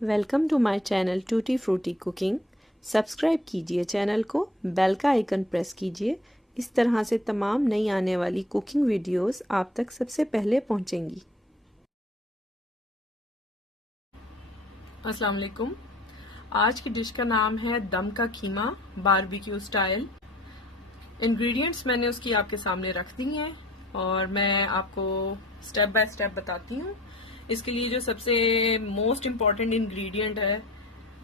Welcome to my channel tutti frutti cooking. Subscribe कीजिए channel को, bell का icon press कीजिए। इस तरह से तमाम नई आने वाली कुकिंग वीडियोस आप तक सबसे पहले पहुंचेंगी। अस्सलाम वालेकुम। आज की डिश का नाम है दम का कीमा बारबेक्यू स्टाइल। इंग्रेडिएंट्स मैंने उसकी आपके सामने रख दी हैं और मैं आपको स्टेप बाय स्टेप बताती हूँ। इसके लिए जो सबसे मोस्ट इम्पॉर्टेंट इंग्रेडिएंट है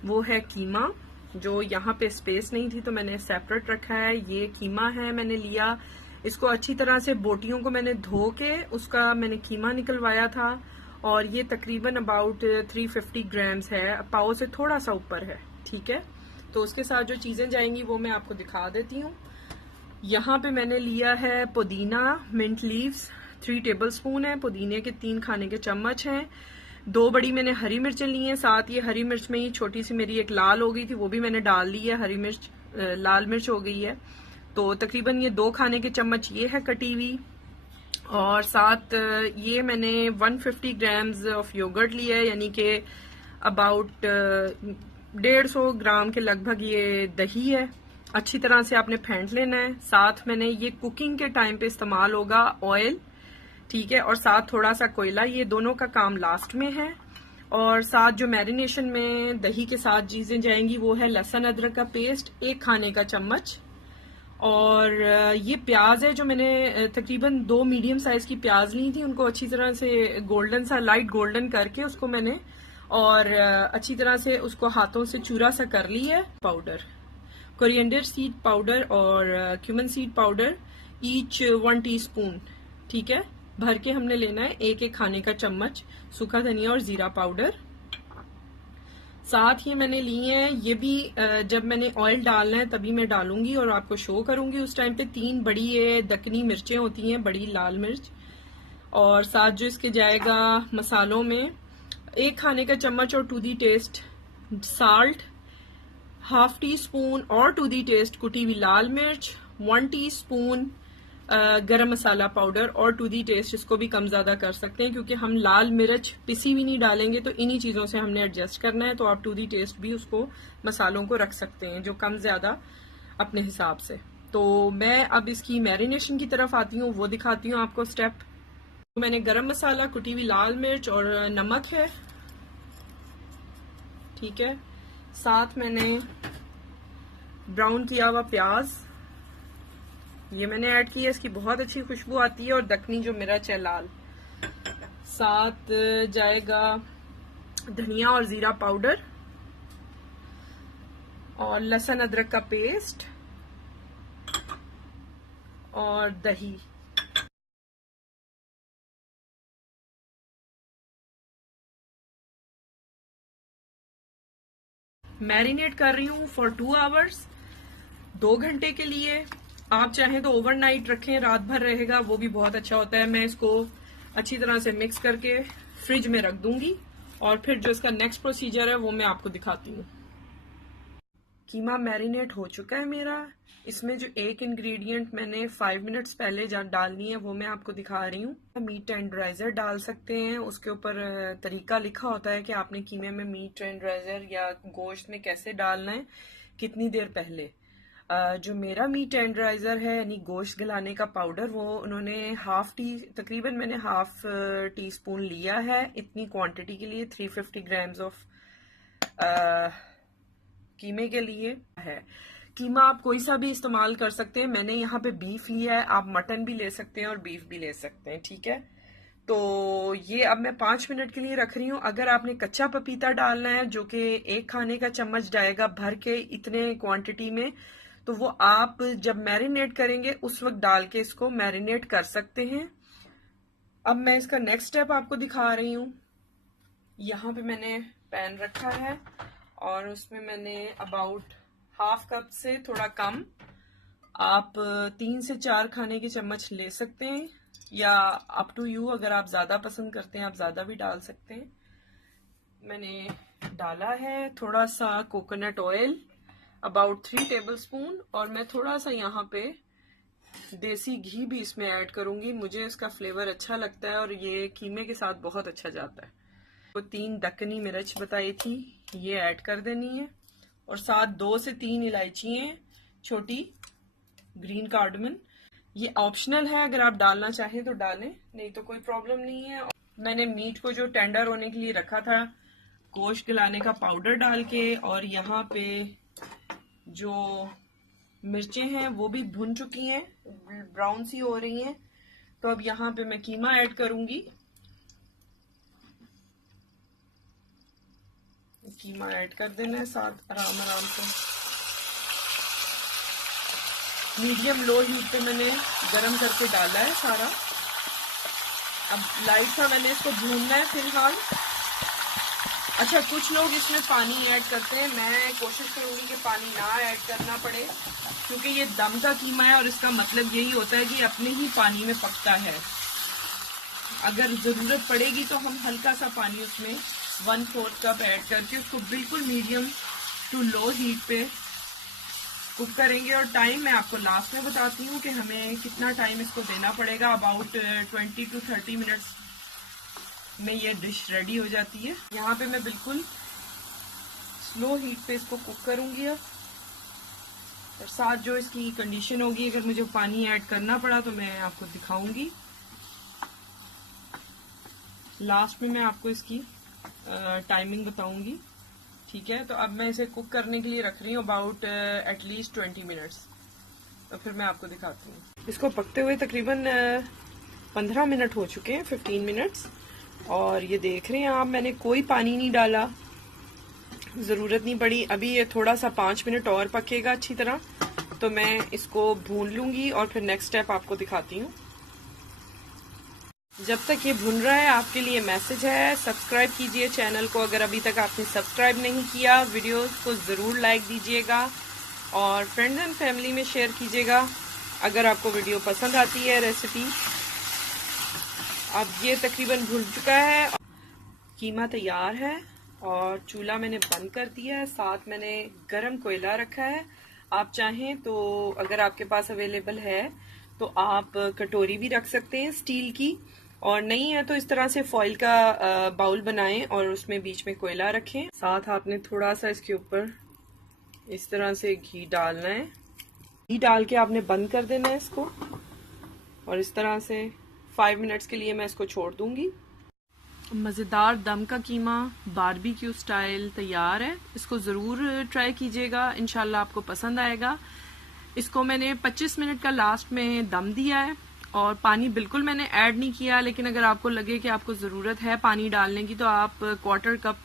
वो है कीमा। जो यहाँ पे स्पेस नहीं थी तो मैंने सेपरेट रखा है। ये कीमा है, मैंने लिया इसको अच्छी तरह से, बोटियों को मैंने धो के उसका मैंने कीमा निकलवाया था और ये तकरीबन अबाउट 350 ग्राम्स है, पाव से थोड़ा सा ऊपर है। ठीक है, तो उसके साथ जो चीजें जाएंगी वो मैं आपको दिखा देती हूँ। यहाँ पे मैंने लिया है पुदीना, मिंट लीव्स 3 टेबलस्पून है, पुदीने के 3 खाने के चम्मच हैं। 2 बड़ी मैंने हरी मिर्चें ली हैं, साथ ये हरी मिर्च में ही छोटी सी मेरी एक लाल हो गई थी, वो भी मैंने डाल ली है। हरी मिर्च लाल मिर्च हो गई है, तो तकरीबन ये 2 खाने के चम्मच ये है कटी हुई। और साथ ये मैंने 150 ग्राम्स ऑफ योगर्ट लिया है, यानी कि अबाउट 150 ग्राम के लगभग ये दही है। अच्छी तरह से आपने फेंट लेना है। साथ मैंने ये कुकिंग के टाइम पे इस्तेमाल होगा ऑयल, ठीक है, और साथ थोड़ा सा कोयला, ये दोनों का काम लास्ट में है। और साथ जो मैरिनेशन में दही के साथ चीजें जाएंगी वो है लहसुन अदरक का पेस्ट 1 खाने का चम्मच। और ये प्याज है जो मैंने तकरीबन 2 मीडियम साइज की प्याज ली थी, उनको अच्छी तरह से गोल्डन सा, लाइट गोल्डन करके उसको मैंने और अच्छी तरह से उसको हाथों से चूरा सा कर ली है। पाउडर, कोरिएंडर सीड पाउडर और cumin seed powder each 1 teaspoon, ठीक है, भर के हमने लेना है। 1 खाने का चम्मच सूखा धनिया और जीरा पाउडर। साथ ही मैंने लिए हैं, ये भी जब मैंने ऑयल डालना है तभी मैं डालूंगी और आपको शो करूंगी उस टाइम पे। 3 बड़ी ये दक्कनी मिर्चें होती हैं, बड़ी लाल मिर्च। और साथ जो इसके जाएगा मसालों में 1 खाने का चम्मच और to the taste salt, 1/2 teaspoon और टू दी टेस्ट कुटी हुई लाल मिर्च, 1 टीस्पून गरम मसाला पाउडर और टू दी टेस्ट इसको भी कम ज्यादा कर सकते हैं क्योंकि हम लाल मिर्च पिसी हुई नहीं डालेंगे, तो इन्हीं चीजों से हमने एडजस्ट करना है। तो आप टू दी टेस्ट भी उसको मसालों को रख सकते हैं, जो कम ज्यादा अपने हिसाब से। तो मैं अब इसकी मैरिनेशन की तरफ आती हूँ, वो दिखाती हूँ आपको स्टेप। तो मैंने गरम मसाला, कुटी हुई लाल मिर्च और नमक है, ठीक है। साथ मैंने ब्राउन किया हुआ प्याज ये मैंने ऐड किया, इसकी बहुत अच्छी खुशबू आती है। और दक्कनी जो मिर्च है लाल। साथ जाएगा धनिया और जीरा पाउडर और लहसुन अदरक का पेस्ट और दही। मैरिनेट कर रही हूँ फॉर 2 आवर्स, 2 घंटे के लिए। आप चाहें तो ओवरनाइट रखें, रात भर रहेगा, वो भी बहुत अच्छा होता है। मैं इसको अच्छी तरह से मिक्स करके फ्रिज में रख दूंगी और फिर जो इसका नेक्स्ट प्रोसीजर है वो मैं आपको दिखाती हूँ। कीमा मैरिनेट हो चुका है मेरा। इसमें जो एक इंग्रेडिएंट मैंने 5 मिनट्स पहले डालनी है वो मैं आपको दिखा रही हूँ। मीट टेंडराइजर डाल सकते हैं, उसके ऊपर तरीका लिखा होता है कि आपने कीमे में मीट टेंडराइजर या गोश्त में कैसे डालना है, कितनी देर पहले। जो मेरा मीट टेंडराइजर है यानी गोश्त गलाने का पाउडर, वो उन्होंने तकरीबन मैंने 1/2 टीस्पून लिया है इतनी क्वांटिटी के लिए, 350 ग्राम्स ऑफ कीमे के लिए है। कीमा आप कोई सा भी इस्तेमाल कर सकते हैं, मैंने यहाँ पे बीफ लिया है, आप मटन भी ले सकते हैं और बीफ भी ले सकते हैं, ठीक है। तो ये अब मैं 5 मिनट के लिए रख रही हूँ। अगर आपने कच्चा पपीता डालना है जो कि 1 खाने का चम्मच जाएगा भर के इतने क्वांटिटी में, तो वो आप जब मैरिनेट करेंगे उस वक्त डाल के इसको मैरिनेट कर सकते हैं। अब मैं इसका नेक्स्ट स्टेप आपको दिखा रही हूँ। यहाँ पे मैंने पैन रखा है और उसमें मैंने अबाउट 1/2 कप से थोड़ा कम, आप 3 से 4 खाने के चम्मच ले सकते हैं या अप टू यू, अगर आप ज्यादा पसंद करते हैं आप ज्यादा भी डाल सकते हैं। मैंने डाला है थोड़ा सा कोकोनट ऑयल अबाउट 3 टेबलस्पून और मैं थोड़ा सा यहाँ पे देसी घी भी इसमें ऐड करूंगी। मुझे इसका फ्लेवर अच्छा लगता है और ये कीमे के साथ बहुत अच्छा जाता है। तो 3 दक्कनी मिर्च बताई थी, ये ऐड कर देनी है। और साथ 2 से 3 इलायची हैं छोटी, ग्रीन कार्डमन। ये ऑप्शनल है, अगर आप डालना चाहें तो डालें, नहीं तो कोई प्रॉब्लम नहीं है। मैंने मीट को जो टेंडर होने के लिए रखा था गोश्त गलाने का पाउडर डाल के, और यहाँ पे जो मिर्चें हैं वो भी भुन चुकी हैं, ब्राउन सी हो रही हैं। तो अब यहाँ पे मैं कीमा ऐड करूंगी। कीमा ऐड कर देना है साथ आराम आराम से। मीडियम लो हीट पे मैंने गरम करके डाला है सारा। अब लाइट सा मैंने इसको भूनना है फिलहाल। अच्छा, कुछ लोग इसमें पानी ऐड करते हैं, मैं कोशिश करूंगी कि पानी ना ऐड करना पड़े, क्योंकि ये दम का कीमा है और इसका मतलब यही होता है कि अपने ही पानी में पकता है। अगर जरूरत पड़ेगी तो हम हल्का सा पानी उसमें 1/4 कप ऐड करके उसको बिल्कुल मीडियम टू लो हीट पे कुक करेंगे। और टाइम मैं आपको लास्ट में बताती हूँ कि हमें कितना टाइम इसको देना पड़ेगा। अबाउट 20 to 30 मिनट्स में ये डिश रेडी हो जाती है। यहाँ पे मैं बिल्कुल स्लो हीट पे इसको कुक करूंगी अब। और साथ जो इसकी कंडीशन होगी, अगर मुझे पानी ऐड करना पड़ा तो मैं आपको दिखाऊंगी। लास्ट में मैं आपको इसकी टाइमिंग बताऊंगी, ठीक है। तो अब मैं इसे कुक करने के लिए रख रही हूँ अबाउट एटलीस्ट 20 मिनट्स। तो फिर मैं आपको दिखाती हूँ। इसको पकते हुए तकरीबन 15 मिनट हो चुके हैं, 15 मिनट्स। और ये देख रहे हैं आप, मैंने कोई पानी नहीं डाला, ज़रूरत नहीं पड़ी। अभी ये थोड़ा सा 5 मिनट और पकेगा अच्छी तरह, तो मैं इसको भून लूँगी और फिर नेक्स्ट स्टेप आपको दिखाती हूँ। जब तक ये भुन रहा है, आपके लिए मैसेज है, सब्सक्राइब कीजिए चैनल को। अगर अभी तक आपने सब्सक्राइब नहीं किया, वीडियो को ज़रूर लाइक दीजिएगा और फ्रेंड्स एंड फैमिली में शेयर कीजिएगा अगर आपको वीडियो पसंद आती है रेसिपी। अब ये तकरीबन भुन चुका है, कीमा तैयार है और चूल्हा मैंने बंद कर दिया है। साथ मैंने गरम कोयला रखा है। आप चाहें तो अगर आपके पास अवेलेबल है तो आप कटोरी भी रख सकते हैं स्टील की, और नहीं है तो इस तरह से फॉइल का बाउल बनाएं और उसमें बीच में कोयला रखें। साथ आपने थोड़ा सा इसके ऊपर इस तरह से घी डालना है। घी डाल के आपने बंद कर देना है इसको, और इस तरह से 5 मिनट्स के लिए मैं इसको छोड़ दूंगी। मज़ेदार दम का कीमा बारबेक्यू स्टाइल तैयार है। इसको ज़रूर ट्राई कीजिएगा, इंशाल्लाह आपको पसंद आएगा। इसको मैंने 25 मिनट का लास्ट में दम दिया है और पानी बिल्कुल मैंने ऐड नहीं किया। लेकिन अगर आपको लगे कि आपको ज़रूरत है पानी डालने की तो आप 1/4 कप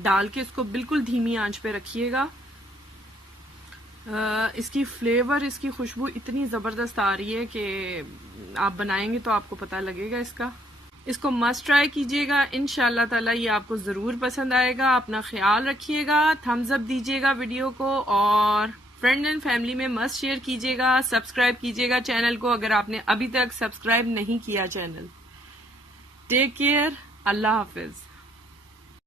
डाल के इसको बिल्कुल धीमी आंच पे रखिएगा। इसकी फ्लेवर, इसकी खुशबू इतनी ज़बरदस्त आ रही है कि आप बनाएंगे तो आपको पता लगेगा इसका। इसको मस्ट ट्राई कीजिएगा, इंशाल्लाह ताला ये आपको ज़रूर पसंद आएगा। अपना ख्याल रखिएगा, थम्स अप दीजिएगा वीडियो को और फ्रेंड एंड फैमिली में मस्ट शेयर कीजिएगा। सब्सक्राइब कीजिएगा चैनल को अगर आपने अभी तक सब्सक्राइब नहीं किया चैनल। टेक केयर, अल्लाह हाफिज।